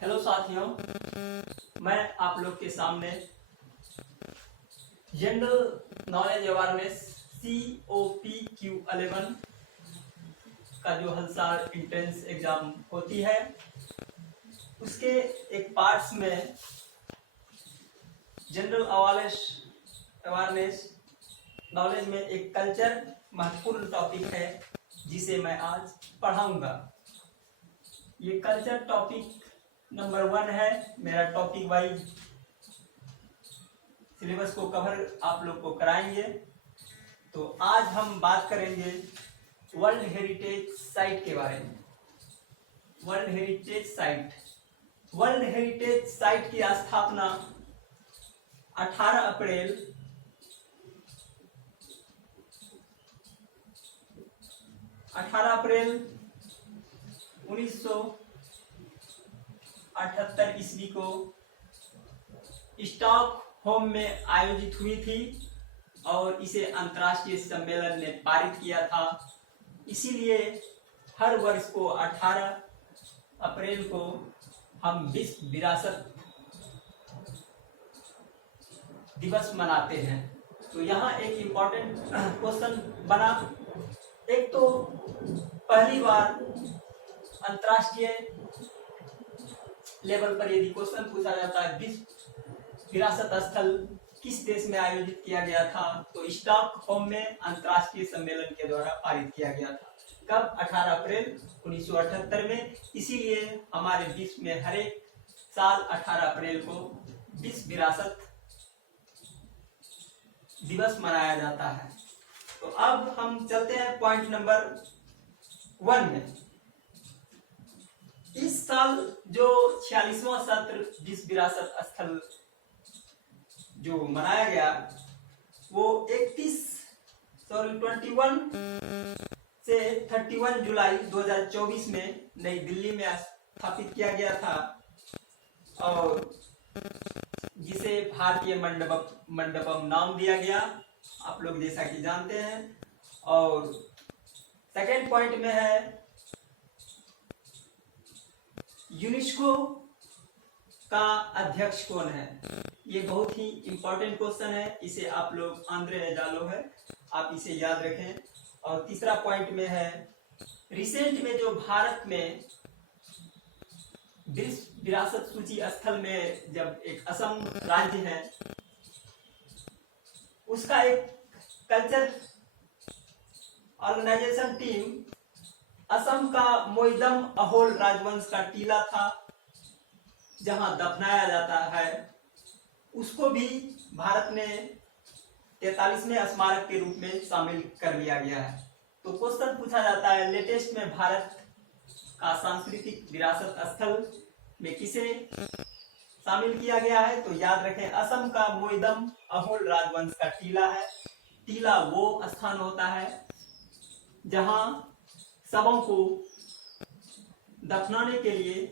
Hello साथियों, मैं आप लोग के सामने जनरल नॉलेज अवेयरनेस COPQ11 का जो हर साल इंट्रेंस एग्जाम होती है उसके एक पार्ट्स में जनरल अवेयरनेस नॉलेज में एक कल्चर महत्वपूर्ण टॉपिक है जिसे मैं आज पढ़ाऊंगा। ये कल्चर टॉपिक नंबर 1 है। मेरा टॉपिक वाइज सिलेबस को कवर आप लोग को कराएंगे। तो आज हम बात करेंगे वर्ल्ड हेरिटेज साइट के बारे में। वर्ल्ड हेरिटेज साइट की स्थापना 18 अप्रैल 1978 ईस्वी को स्टॉकहोम में आयोजित हुई थी और इसे अंतर्राष्ट्रीय सम्मेलन ने पारित किया था। इसीलिए हर वर्ष को 18 अप्रैल को हम विश्व विरासत दिवस मनाते हैं। तो यहाँ एक इम्पोर्टेंट क्वेश्चन बना। एक तो पहली बार अंतर्राष्ट्रीय लेवल पर यदि क्वेश्चन पूछा जाता है विश्व विरासत स्थल किस देश में आयोजित किया गया था, तो स्टॉकहोम में अंतर्राष्ट्रीय सम्मेलन के द्वारा पारित किया गया था। कब? 18 अप्रैल 1978 में। इसीलिए हमारे विश्व में हर एक साल 18 अप्रैल को विश्व विरासत दिवस मनाया जाता है। तो अब हम चलते हैं पॉइंट नंबर 1 में। इस साल जो 46वां सत्र विश्व विरासत स्थल जो मनाया गया वो 21 से 31 जुलाई 2024 में नई दिल्ली में स्थापित किया गया था और जिसे भारतीय मंडपम नाम दिया गया, आप लोग जैसा कि जानते हैं। और सेकेंड पॉइंट में है यूनेस्को का अध्यक्ष कौन है। ये बहुत ही इंपॉर्टेंट क्वेश्चन है, इसे आप लोग आंद्रे एजालो है, आप इसे याद रखें। और तीसरा पॉइंट में है रिसेंट में जो भारत में विश्व विरासत सूची स्थल में जब एक असम राज्य है उसका एक कल्चर ऑर्गेनाइजेशन टीम असम का मोइदम अहोल राजवंश का टीला था जहां दफनाया जाता है, उसको भी भारत ने 43वें स्मारक के रूप में शामिल कर लिया गया है। तो क्वेश्चन पूछा जाता है लेटेस्ट में भारत का सांस्कृतिक विरासत स्थल में किसे शामिल किया गया है, तो याद रखें असम का मोइदम अहोल राजवंश का टीला है। टीला वो स्थान होता है जहां शवों को दफनाने के लिए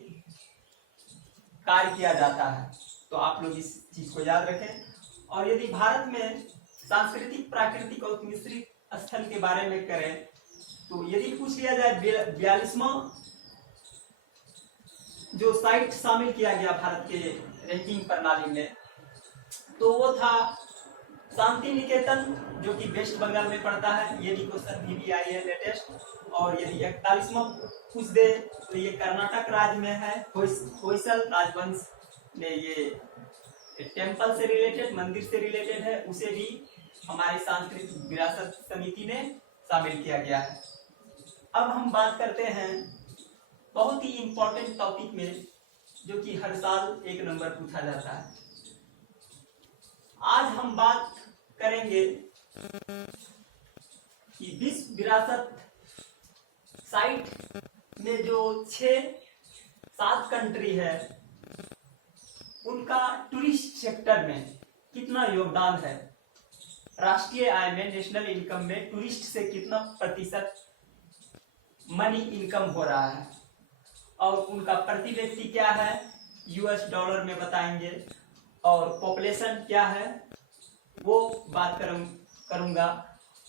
कार्य किया जाता है। तो आप लोग इस चीज को याद रखें। और यदि भारत में सांस्कृतिक, प्राकृतिक और मिश्रित स्थल के बारे में करें तो यदि पूछ लिया जाए 42वां जो साइट शामिल किया गया भारत के रैंकिंग प्रणाली में, तो वो था शांति निकेतन जो कि वेस्ट बंगाल में पड़ता है। ये भी क्वेश्चन भी आई है लेटेस्ट। और यदि 41वां पूछ दे तो ये कर्नाटक राज्य में है। होयसल राजवंश में ये टेम्पल से रिलेटेड, मंदिर से रिलेटेड है, उसे भी हमारी सांस्कृतिक विरासत समिति ने शामिल किया गया है। अब हम बात करते हैं बहुत ही इंपॉर्टेंट टॉपिक में जो कि हर साल 1 नंबर पूछा जाता है। आज हम बात करेंगे कि विश्व विरासत साइट में जो 6-7 कंट्री है उनका टूरिस्ट सेक्टर में कितना योगदान है, राष्ट्रीय आय में, नेशनल इनकम में टूरिस्ट से कितना प्रतिशत मनी इनकम हो रहा है और उनका प्रति व्यक्ति क्या है US डॉलर में बताएंगे और पॉपुलेशन क्या है वो बात करूंगा।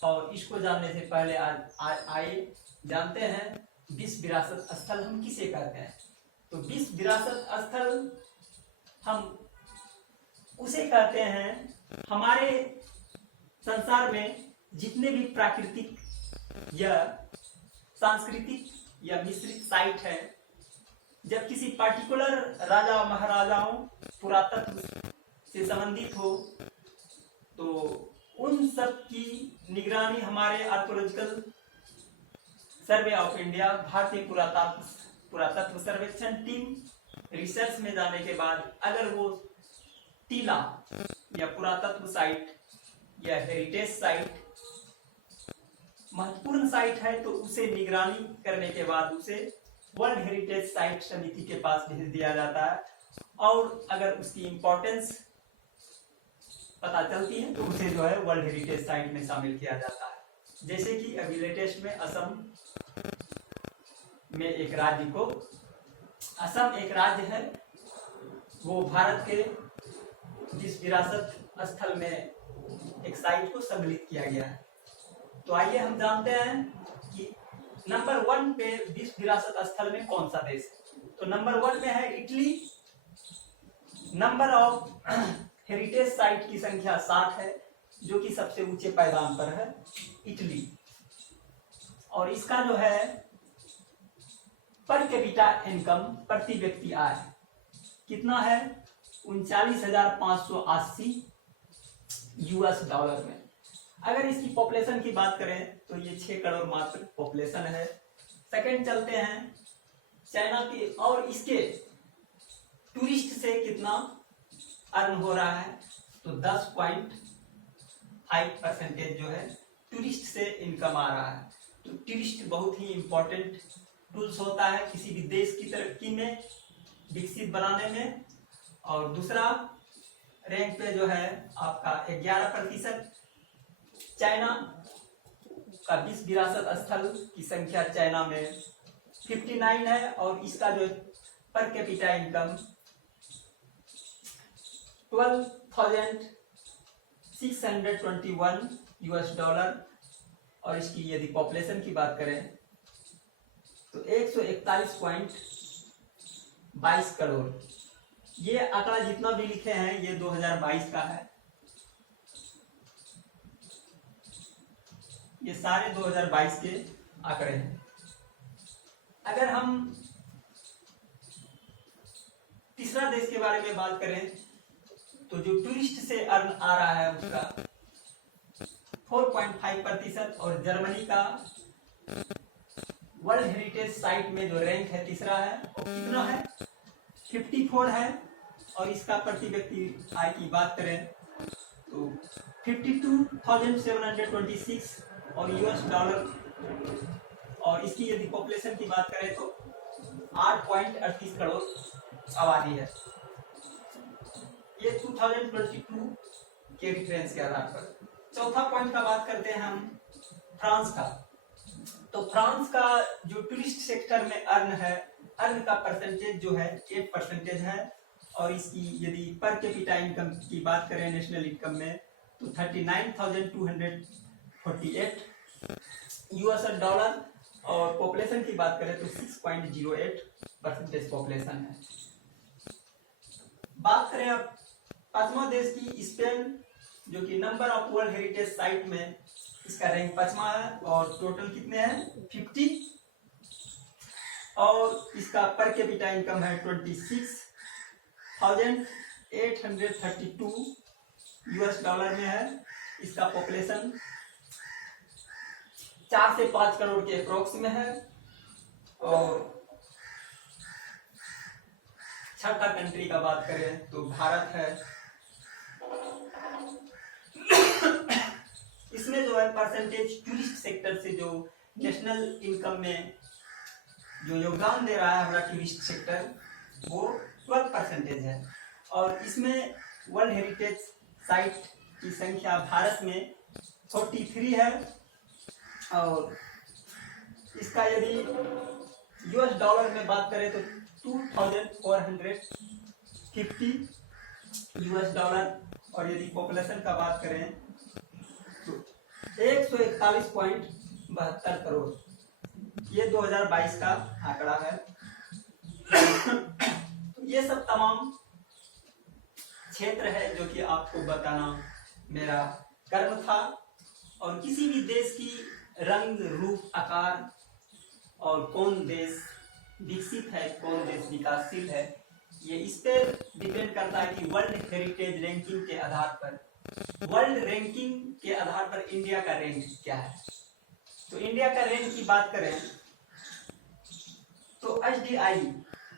और इसको जानने से पहले आइए जानते हैं विश्व विरासत स्थल हम किसे कहते हैं। तो विश्व विरासत स्थल हम उसे कहते हैं हमारे संसार में जितने भी प्राकृतिक या सांस्कृतिक या मिश्रित साइट है, जब किसी पार्टिकुलर राजा महाराजाओं पुरातत्व से संबंधित हो तो उन सब की निगरानी हमारे आर्कोलॉजिकल सर्वे ऑफ इंडिया, भारतीय पुरातत्व सर्वेक्षण टीम रिसर्च में जाने के बाद अगर वो टीला या पुरातत्व साइट या हेरिटेज साइट महत्वपूर्ण साइट है तो उसे निगरानी करने के बाद उसे वर्ल्ड हेरिटेज साइट समिति के पास भेज दिया जाता है, और अगर उसकी इंपॉर्टेंस पता चलती है तो उसे जो है वर्ल्ड हेरिटेज साइट में शामिल किया जाता है। जैसे कि अभी लेटेस्ट में असम में एक राज्य को, असम एक राज्य है, वो भारत के जिस विरासत स्थल में एक साइट को सम्मिलित किया गया है। तो आइए हम जानते हैं कि नंबर 1 पे विश्व विरासत स्थल में कौन सा देश है। तो नंबर 1 में है Italy. Number of heritage site की संख्या 7 है, जो कि सबसे ऊंचे पायदान पर है इटली। और इसका जो है पर कैपिटा इनकम, प्रति व्यक्ति आय कितना है, 39,580 यूएस डॉलर में। अगर इसकी पॉपुलेशन की बात करें तो ये 6 करोड़ मात्र पॉपुलेशन है। सेकंड चलते हैं चाइना की, और इसके टूरिस्ट से कितना अर्न हो रहा है, तो 10.5% जो है टूरिस्ट से इनकम आ रहा है। तो टूरिस्ट बहुत ही इंपॉर्टेंट टूल्स होता है किसी भी देश की तरक्की में, विकसित बनाने में। और दूसरा रैंक पे जो है आपका 11%। चाइना का विश्व विरासत स्थल की संख्या चाइना में 59 है, और इसका जो per capita income 12,621 US dollar. और इसकी यदि पॉपुलेशन की बात करें तो 141.22 करोड़। ये आंकड़ा जितना भी लिखे हैं ये 2022 का है, ये सारे 2022 के आंकड़े हैं। अगर हम तीसरा देश के बारे में बात करें तो जो टूरिस्ट से अर्न आ रहा है उसका 4.5%, और जर्मनी का वर्ल्ड हेरिटेज साइट में जो रैंक है तीसरा है वो कितना है, 54 है। और इसका प्रति व्यक्ति आय की बात करें तो 52,726 और यूएस डॉलर। और इसकी यदि पॉपुलेशन की बात करें तो 8.38 करोड़ आबादी है। ये 2022 के रेफरेंस के आधार पर। चौथा पॉइंट का बात करते हैं हम फ्रांस का। तो फ्रांस का जो टूरिस्ट सेक्टर में अर्न का परसेंटेज जो है 8% है। और इसकी यदि पर कैपिटा इनकम की बात करें नेशनल इनकम में तो 39,248 यूएस डॉलर। और पॉपुलेशन की बात करें तो 6.08% पॉपुलेशन है। बात करें अब पांचवा देश की, स्पेन, जो कि number of world heritage site में इसका रैंक 5वां है, और टोटल कितने हैं 50। और इसका पर कैपिटा इनकम है 26,832 यूएस डॉलर में है। इसका पॉपुलेशन 4 से 5 करोड़ के अप्रोक्स में है। और छठा कंट्री का बात करें तो भारत है। इसमें जो है परसेंटेज टूरिस्ट सेक्टर से जो नेशनल इनकम में जो योगदान दे रहा है हमारा टूरिस्ट सेक्टर वो 12% है। और इसमें वर्ल्ड हेरिटेज साइट की संख्या भारत में 43 है। और इसका यदि यूएस डॉलर में बात करें तो 2,450 यूएस डॉलर। और यदि पॉपुलेशन का बात करें तो 141.72 करोड़, ये 2022 का आंकड़ा है। तो ये सब तमाम क्षेत्र है जो कि आपको बताना मेरा कर्म था। और किसी भी देश की रंग रूप आकार और कौन देश विकसित है कौन देश विकासशील है, ये इस पर डिपेंड करता है कि वर्ल्ड हेरिटेज रैंकिंग के आधार पर, वर्ल्ड रैंकिंग के आधार पर इंडिया का रैंक क्या है। तो इंडिया का रैंक की बात करें तो HDI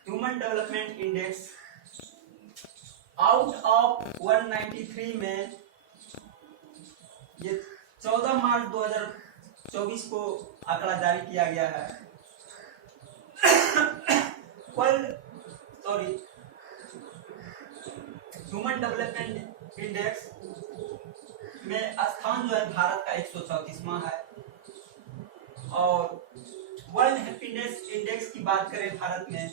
human development index out of 193 में ये 14 मार्च 2024 को आंकड़ा जारी किया गया है। ह्यूमन डेवलपमेंट इंडेक्स में स्थान जो है भारत का 134वां है। और वर्ल्ड हैप्पीनेस इंडेक्स की बात करें भारत में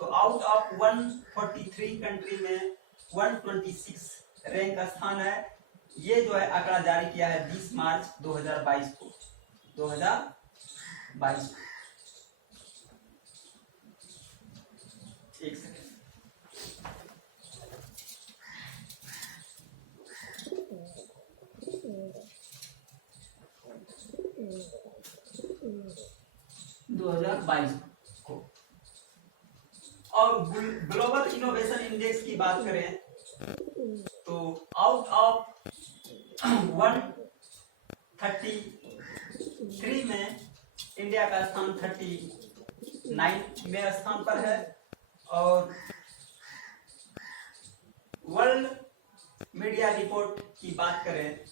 तो आउट ऑफ 143 कंट्री में 126 रैंक स्थान है। ये जो है आंकड़ा जारी किया है 20 मार्च 2022 को। 2022 एक सेकेंड, को। और ग्लोबल इनोवेशन इंडेक्स की बात करें तो आउट ऑफ 133 में इंडिया का स्थान 39वें स्थान पर है। और वर्ल्ड मीडिया रिपोर्ट की बात करें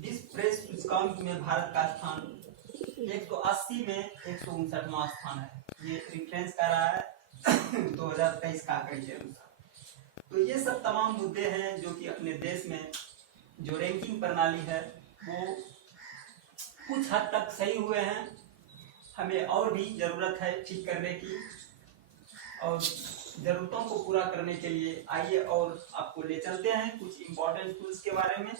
विश्व प्रेस सूचकांक में भारत का स्थान 180 में 159वां स्थान है। ये रिफरेंस कर रहा है 2023 का आंकड़े के अनुसार। तो ये सब तमाम मुद्दे हैं जो कि अपने देश में जो रैंकिंग प्रणाली है वो कुछ हद तक सही हुए हैं। हमें और भी जरूरत है ठीक करने की, और जरूरतों को पूरा करने के लिए आइए और आपको ले चलते हैं कुछ इंपॉर्टेंट टूल्स के बारे में।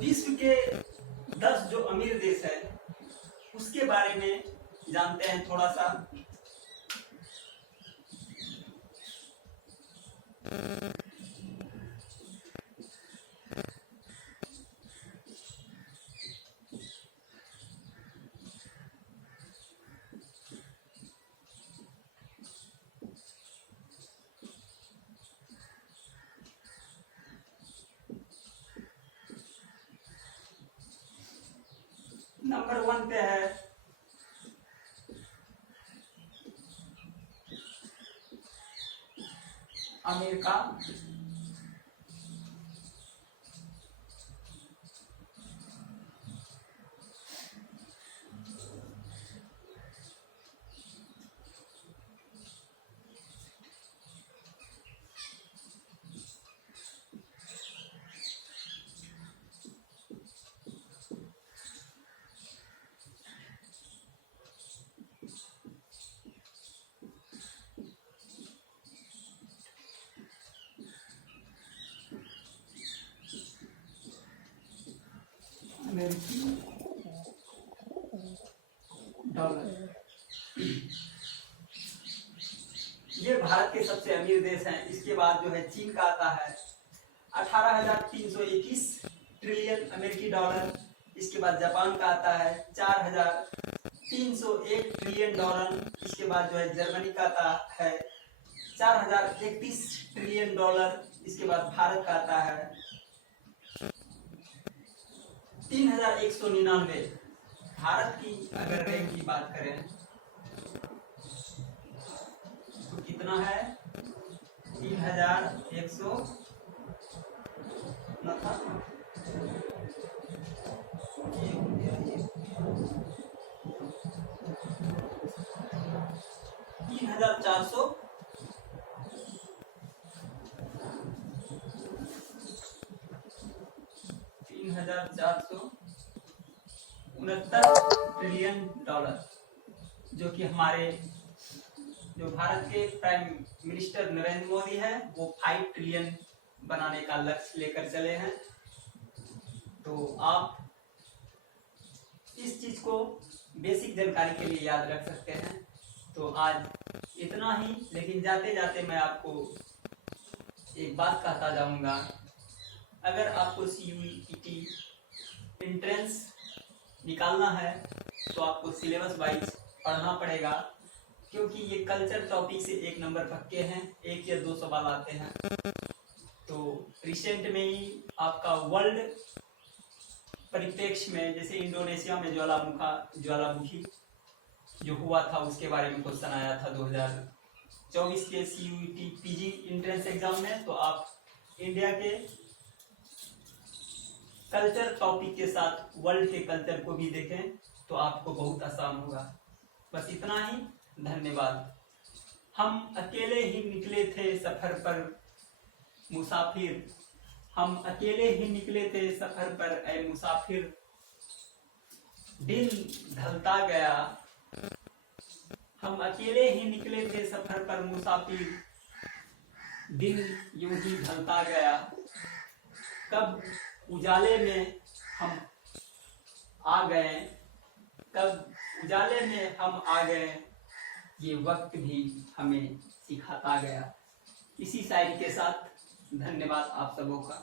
विश्व के 10 जो अमीर देश है उसके बारे में जानते हैं थोड़ा सा। नंबर 1 पे है अमेरिका, अमेरिकी डॉलर। ये भारत के सबसे अमीर देश हैं। इसके बाद जो है चीन का आता है 18,321 ट्रिलियन अमेरिकी डॉलर। इसके बाद जापान का आता है 4,000 301 ट्रिलियन डॉलर। इसके बाद जो है जर्मनी का आता है 4031 ट्रिलियन डॉलर। इसके बाद भारत का आता है 3199। भारत की अगर रैंक की बात करें तो कितना है 3100 न था 3400 ट्रिलियन डॉलर, जो कि हमारे जो भारत के प्राइम मिनिस्टर नरेंद्र मोदी है वो 5 ट्रिलियन बनाने का लक्ष्य लेकर चले हैं। तो आप इस चीज को बेसिक जानकारी के लिए याद रख सकते हैं। तो आज इतना ही, लेकिन जाते जाते मैं आपको एक बात कहता जाऊंगा। अगर आपको CUET एंट्रेंस निकालना है तो आपको सिलेबस वाइज पढ़ना पड़ेगा, क्योंकि ये कल्चर टॉपिक से 1 नंबर पक्के हैं, 1 या 2 सवाल आते हैं। तो रिसेंट में ही आपका वर्ल्ड परिप्रेक्ष्य में, जैसे इंडोनेशिया में ज्वालामुखी जो हुआ था उसके बारे में क्वेश्चन आया था 2024 के CUET PG एंट्रेंस एग्जाम में। तो आप इंडिया के कल्चर टॉपिक के साथ वर्ल्ड के कल्चर को भी देखें तो आपको बहुत आसान होगा। बस इतना ही, धन्यवाद। हम अकेले ही निकले थे सफर पर मुसाफिर, हम अकेले ही निकले थे सफर पर ऐ मुसाफिर, दिन ढलता गया। हम अकेले ही निकले थे सफर पर मुसाफिर, दिन यूं ही ढलता गया। कब उजाले में हम आ गए, कब उजाले में हम आ गए, ये वक्त भी हमें सिखाता गया। इसी शायरी के साथ धन्यवाद आप सबों का।